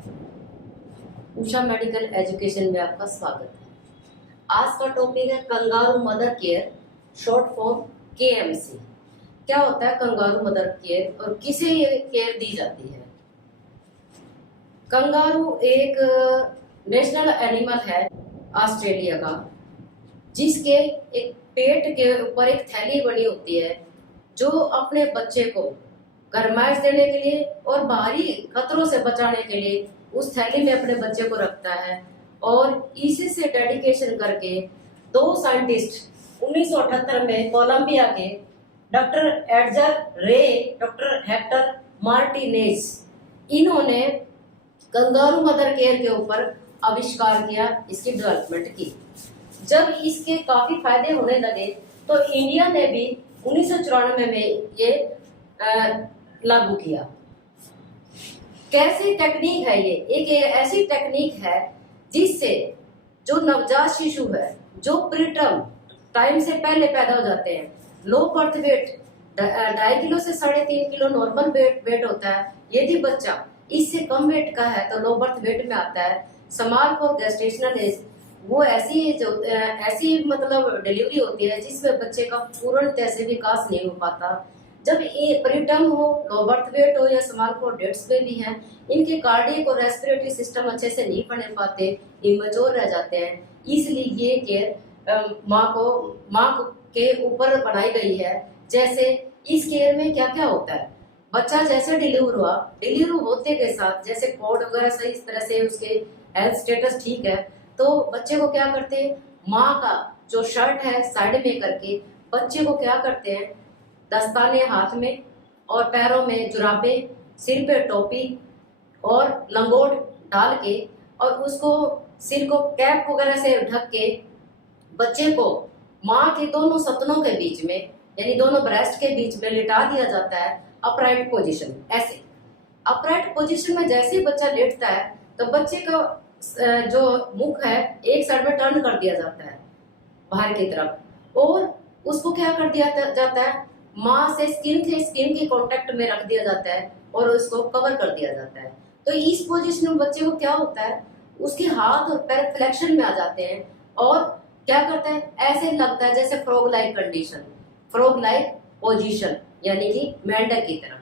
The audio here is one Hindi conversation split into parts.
उषा मेडिकल एजुकेशन में आपका स्वागत है। आज का टॉपिक है kangaroo mother care, short form KMC. क्या होता है कंगारू मदर केयर और किसे ये केयर दी जाती है? कंगारू एक नेशनल एनिमल है ऑस्ट्रेलिया का, जिसके एक पेट के ऊपर एक थैली बनी होती है जो अपने बच्चे को गरमाइश देने के लिए और बाहरी खतरों से बचाने के लिए उस थैली में अपने बच्चे को रखता है। और इसी से डेडिकेशन करके दो साइंटिस्ट 1978 में कोलंबिया के डॉक्टर एडगर रे, डॉक्टर हेक्टर मार्टिनेज, इन्होंने कंगारू मदर केयर के ऊपर आविष्कार किया, इसकी डेवलपमेंट की। जब इसके काफी फायदे होने लगे तो इंडिया ने भी 1994 में ये लागू किया। कैसी टेक्निक है ये? एक ऐसी टेक्निक है जिससे जो नवजात शिशु है, जो प्रीटर्म टाइम से पहले पैदा हो जाते हैं, लो बर्थ वेट 2.5 किलो से 3.5 किलो नॉर्मल वेट होता है। यदि बच्चा इससे कम वेट का है तो लो बर्थ वेट में आता है। स्मॉल फॉर गेस्टेशनल एज, वो ऐसी मतलब डिलीवरी होती है जिसमें बच्चे का पूर्ण तरह से विकास नहीं हो पाता। जब ये प्रीटर्म हो, लो बर्थ वेट हो या स्मॉल फॉर डेट्स में भी हैं, इनके कार्डियक और रेस्पिरेटरी सिस्टम अच्छे से नहीं बने पाते, इमेच्योर रह जाते हैं। इसलिए ये केयर माँ के ऊपर बनाई गई है। जैसे इस केयर में क्या क्या होता है, बच्चा जैसे डिलीवर होते के साथ जैसे कोड वगैरह सही इस तरह से उसके हेल्थ स्टेटस ठीक है, तो बच्चे को क्या करते हैं, माँ का जो शर्ट है साइड में करके बच्चे को क्या करते हैं, दस्ताने हाथ में और पैरों में जुराबे, सिर पे टोपी और लंगोट डाल के और उसको सिर को कैप वगैरह से ढक के बच्चे को माँ के दोनों सतनों के बीच में यानी दोनों ब्रेस्ट के बीच में लिटा दिया जाता है अपराइट पोजीशन। ऐसे अपराइट पोजीशन में जैसे ही बच्चा लेटता है तो बच्चे का जो मुख है एक साइड में टर्न कर दिया जाता है बाहर की तरफ, और उसको क्या कर दिया जाता है, माँ से स्किन के कांटेक्ट में रख दिया जाता है और उसको कवर कर दिया जाता है। तो इस पोजीशन में बच्चे को क्या होता है, उसके हाथ और पैर फ्लेक्शन में आ जाते हैं और क्या करता है, ऐसे लगता है जैसे frog like condition, frog like position यानी कि मेंढक की तरह।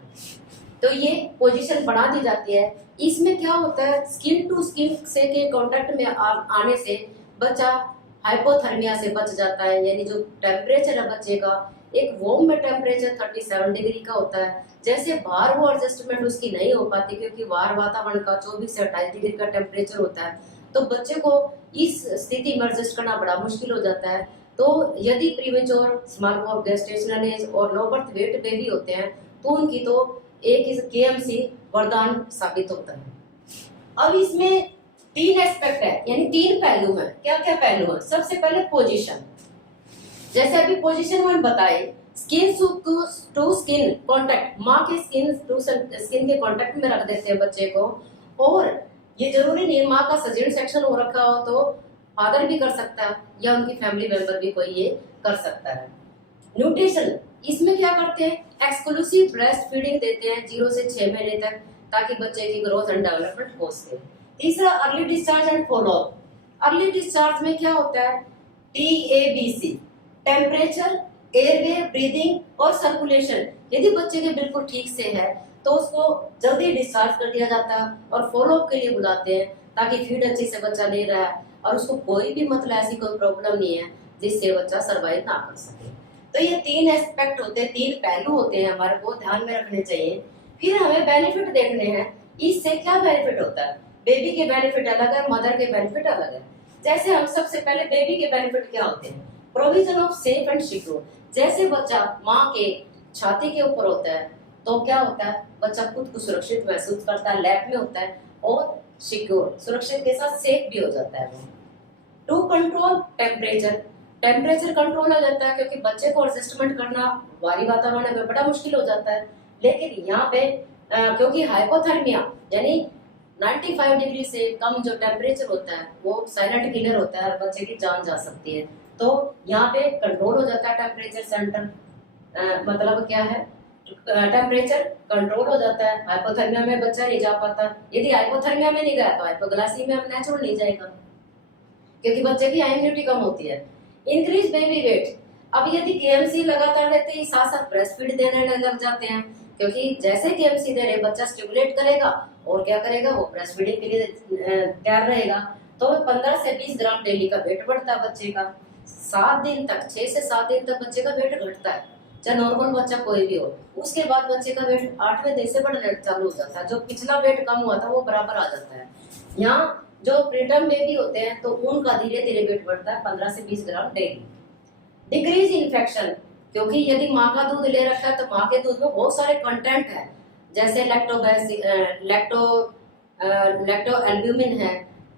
तो ये पोजीशन बना दी जाती है। इसमें क्या होता है, स्किन टू स्किन से के कांटेक्ट में आने से बच्चा हाइपोथर्मिया से बच जाता है, यानी जो टेम्परेचर है बच्चे का एक वॉर्म में टेम्परेचर 37 डिग्री का होता है। जैसे बाहर वो एडजस्टमेंट उसकी नहीं हो पाती क्योंकि बाहर वातावरण का 24 से 28 डिग्री का टेम्परेचर होता है, तो बच्चे को इस स्थिति में एडजस्ट करना बड़ा मुश्किल हो जाता है। तो यदि premature, small for gestational age और लो बर्थ वेट बेबी होते हैं तो उनकी तो एक केएमसी वरदान साबित होता है। अब इसमें 3 एस्पेक्ट है, यानी 3 पहलू हैं। क्या क्या पहलू हैं? सबसे पहले पोजीशन, जैसे अभी पोजीशन में बताए, स्किन टू स्किन कांटेक्ट, माँ के स्किन टू स्किन के कांटेक्ट में रख देते हैं बच्चे को। और ये जरूरी नहीं माँ का सर्जरी सेक्शन हो रखा हो तो फादर भी कर सकता है या उनकी फैमिली मेंबर भी कोई ये कर सकता है। न्यूट्रिशन, इसमें क्या करते हैं, एक्सक्लूसिव ब्रेस्ट फीडिंग देते हैं 0 से 6 महीने तक ताकि बच्चे की ग्रोथ एंड डेवलपमेंट हो सके। तीसरा early discharge and follow up. Early discharge में क्या होता है, TABC, टेम्परेचर, एयरवे, ब्रीदिंग और सर्कुलेशन, यदि बच्चे के बिल्कुल ठीक से है तो उसको जल्दी डिस्चार्ज कर दिया जाता है और फॉलो अप के लिए बुलाते हैं ताकि फीड अच्छी से बच्चा ले रहा है और उसको कोई भी मतलब ऐसी कोई प्रॉब्लम नहीं है जिससे बच्चा सर्वाइव ना कर सके। तो ये 3 एस्पेक्ट होते हैं, 3 पहलू होते हैं, हमारे को ध्यान में रखने चाहिए। फिर हमें बेनिफिट देखने हैं, इससे क्या बेनिफिट होता है। बेबी के बेनिफिट अलग है, मदर के बेनिफिट अलग है। जैसे हम सबसे पहले बेबी के बेनिफिट क्या होते हैं, provision of safe and secure. जैसे बच्चा माँ के छाती के ऊपर होता है तो क्या होता है, बच्चा खुद को सुरक्षित महसूस करता है, लैप में होता है और सिक्योर, सुरक्षित के साथ सेफ भी हो जाता है वो। To control temperature, temperature control हो जाता है क्योंकि बच्चे को एडजस्टमेंट करना बाहरी वातावरण में बड़ा मुश्किल हो जाता है। लेकिन यहाँ पे क्योंकि हाइपोथर्मिया यानी 95 डिग्री से कम जो टेम्परेचर होता है वो साइलेंट किलर होता है और बच्चे की जान जा सकती है। तो यहाँ पे कंट्रोल हो जाता है टेम्परेचर सेंटर। मतलब क्या है टेम्परेचर कंट्रोल हो जाता है। हाइपोथर्मिया में बच्चा नहीं जा पाता, यदि हाइपोथर्मिया में नहीं गया तो हाइपोग्लाइसीमिया में नेचुरल नहीं जाएगा, क्योंकि बच्चे की इम्यूनिटी कम होती है। इंक्रीज बेबी वेट, अब यदि केएमसी लगातार लेते ही साथ साथ ब्रेस्ट फीड देने लग जाते हैं, क्योंकि जैसे केएमसी दे रहे बच्चा स्टिमुलेट करेगा और क्या करेगा, वो ब्रेस्ट फीडिंग के लिए तैयार रहेगा, तो 15 से 20 ग्राम डेली का वेट बढ़ता है बच्चे का। 7 दिन तक, 6 से 7 दिन तक बच्चे का वेट घटता है, चाहे नॉर्मल बच्चा कोई भी हो। उसके बाद बच्चे का वेट 8वें दिन से बढ़ना चालू हो जाता है, जो पिछला वेट कम हुआ था वो बराबर आ जाता है। यहाँ जो प्रीटर्म बेबी होते हैं तो उनका धीरे धीरे वेट बढ़ता है 15 से 20 ग्राम डेली। डिक्रीज इन्फेक्शन, क्योंकि यदि माँ का दूध ले रखा है तो माँ के दूध में बहुत सारे कंटेंट है, जैसे लैक्टो एल्ब्यूमिन है,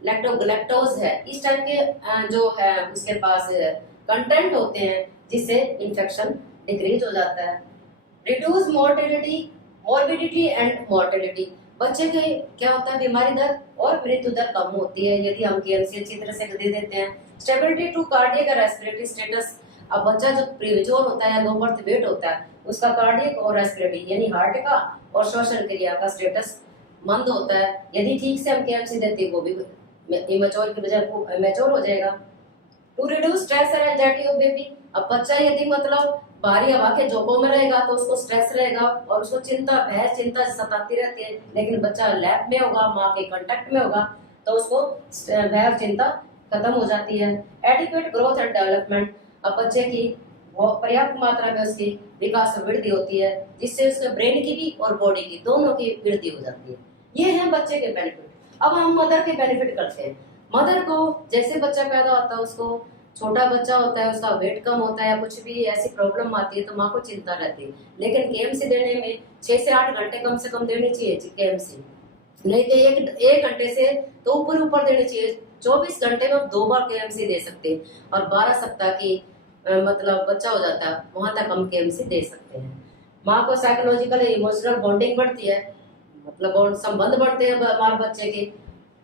लैक्टोग्लैक्टोज है, इस टाइप के जो है उसके पास कंटेंट होते हैं, जिससे इन्फेक्शन डिक्रीज हो जाता है। रिड्यूस मॉर्बिडिटी एंड मोर्टेलिटी, बच्चे के क्या होता है, बीमारी दर और मृत्यु दर कम होती है यदि हम केएमसी अच्छी तरह से दे देते हैं। स्टेबिलिटी टू कार्डियक और रेस्पिरेटरी स्टेटस, अब बच्चा जो प्रीमेच्योर होता है, लो बर्थ वेट होता है, उसका कार्डियक और रेस्पिरेटरी यानी हार्ट का और श्वसन क्रिया का स्टेटस मंद होता है। यदि ठीक से हम केएमसी देते हैं वो भी इमेच्योर की बजाय मैच्योर हो जाएगा। To reduce stress and anxiety of baby, अब बच्चा यदि मतलब भारी हवा के झोंकों में रहेगा तो उसको स्ट्रेस रहेगा और उसको भय चिंता सताती रहती है, लेकिन बच्चा लैब में होगा, माँ के कांटेक्ट में होगा, तो उसको भय और चिंता खत्म हो जाती है। एडिक्वेट ग्रोथ एंड डेवलपमेंट, अब बच्चे की पर्याप्त मात्रा में उसकी विकास और वृद्धि होती है, जिससे उसके ब्रेन की भी और बॉडी की दोनों की वृद्धि हो जाती है। ये है बच्चे के बेनिफिट। अब हम मदर के बेनिफिट करते हैं। मदर को जैसे बच्चा पैदा होता है, उसको छोटा बच्चा होता है, उसका वेट कम होता है या कुछ भी ऐसी प्रॉब्लम आती है तो माँ को चिंता रहती है, लेकिन केएमसी देने में 6 से 8 घंटे कम से कम देनी चाहिए केएमसी, नहीं तो एक घंटे से तो ऊपर देनी चाहिए। 24 घंटे में 2 बार केएमसी दे सकते हैं और 12 सप्ताह की मतलब बच्चा हो जाता है वहां तक हम केएमसी दे सकते हैं। माँ को साइकोलॉजिकल इमोशनल बॉन्डिंग बढ़ती है, मतलब संबंध बढ़ते हैं हमारे बच्चे के।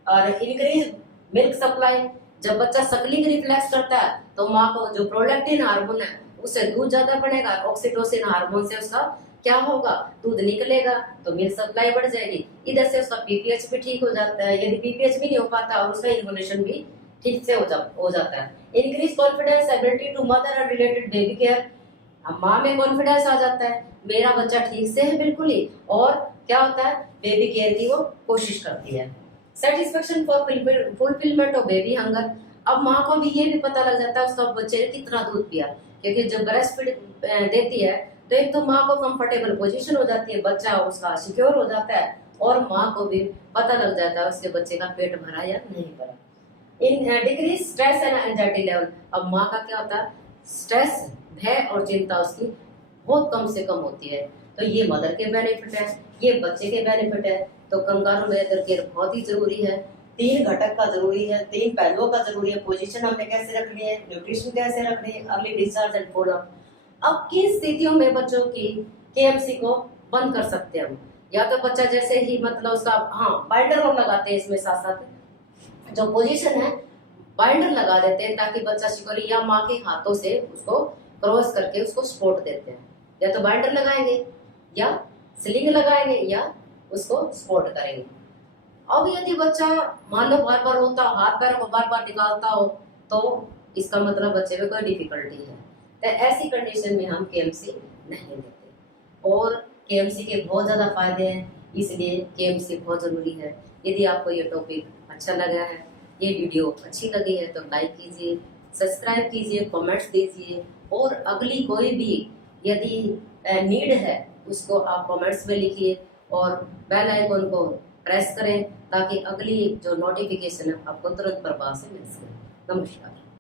और इंक्रीज मिल्क सप्लाई, जब बच्चा सकलिंग रिफ्लेक्स करता है तो माँ को जो प्रोलैक्टिन हार्मोन है उससे दूध ज्यादा बढ़ेगा, ऑक्सीटोसिन हार्मोन से उसका क्या होगा, दूध निकलेगा तो मिल्क सप्लाई बढ़ जाएगी, इधर से उसका पीपीएच भी ठीक हो जाता है। यदि पीपीएच भी नहीं हो पाता और उसका इन्फॉर्मेशन भी ठीक से हो जाता है। Increase confidence ability to mother and related baby care, माँ में कॉन्फिडेंस आ जाता है, मेरा बच्चा ठीक से है बिल्कुल ही, और क्या होता है, बेबी केयर की वो कोशिश करती है। Satisfaction for fulfilment of baby hunger, अब माँ को भी ये भी पता लग जाता है उसका बच्चे ने कितना दूध पिया, क्योंकि जब ब्रेस्ट फीड देती है तो एक तो माँ को कंफर्टेबल पोजीशन हो जाती है, बच्चा उसका सिक्योर हो जाता है और माँ को भी पता लग जाता है उसके बच्चे का पेट भरा या नहीं भरा। In decrease stress and anxiety level, अब माँ का क्या होता है, स्ट्रेस भय और चिंता उसकी बहुत कम से कम होती है। तो ये मदर के बेनिफिट है, ये बच्चे के बेनिफिट है। तो कंगारू मदर केयर बहुत ही जरूरी है, 3 घटक का जरूरी है, 3 पहलुओं का जरूरी है। पोजीशन हमने कैसे रखनी है, न्यूट्रिशन कैसे रखनी है, early discharge and follow up. अब किन स्थितियों में बच्चों की केएमसी को बंद कर सकते हैं हम, या तो बच्चा जैसे ही मतलब उसका बाइंडर और लगाते हैं, इसमें साथ साथ जो पोजीशन है बाइंडर लगा देते हैं ताकि बच्चा सिक्योर, या माँ के हाथों से उसको क्रॉस करके उसको सपोर्ट देते हैं, या तो बाइंडर लगाएंगे या स्लिंग लगाएंगे या उसको सपोर्ट करेंगे। अब यदि बच्चा मान लो बार बार रोता हो, हाथ पैर को बार बार निकालता हो, तो इसका मतलब बच्चे में कोई डिफिकल्टी है, तो ऐसी कंडीशन में हम केएमसी नहीं देते। और केएमसी के बहुत ज़्यादा फायदे हैं, इसलिए केएमसी बहुत ज़रूरी है। यदि आपको ये टॉपिक अच्छा लगा है, ये वीडियो अच्छी लगी है तो लाइक कीजिए, सब्सक्राइब कीजिए, कमेंट्स दीजिए, और अगली कोई भी यदि नीड है उसको आप कमेंट्स में लिखिए और बेल आइकन को प्रेस करें ताकि अगली जो नोटिफिकेशन है आपको तुरंत प्रभाव से मिल सके। नमस्कार।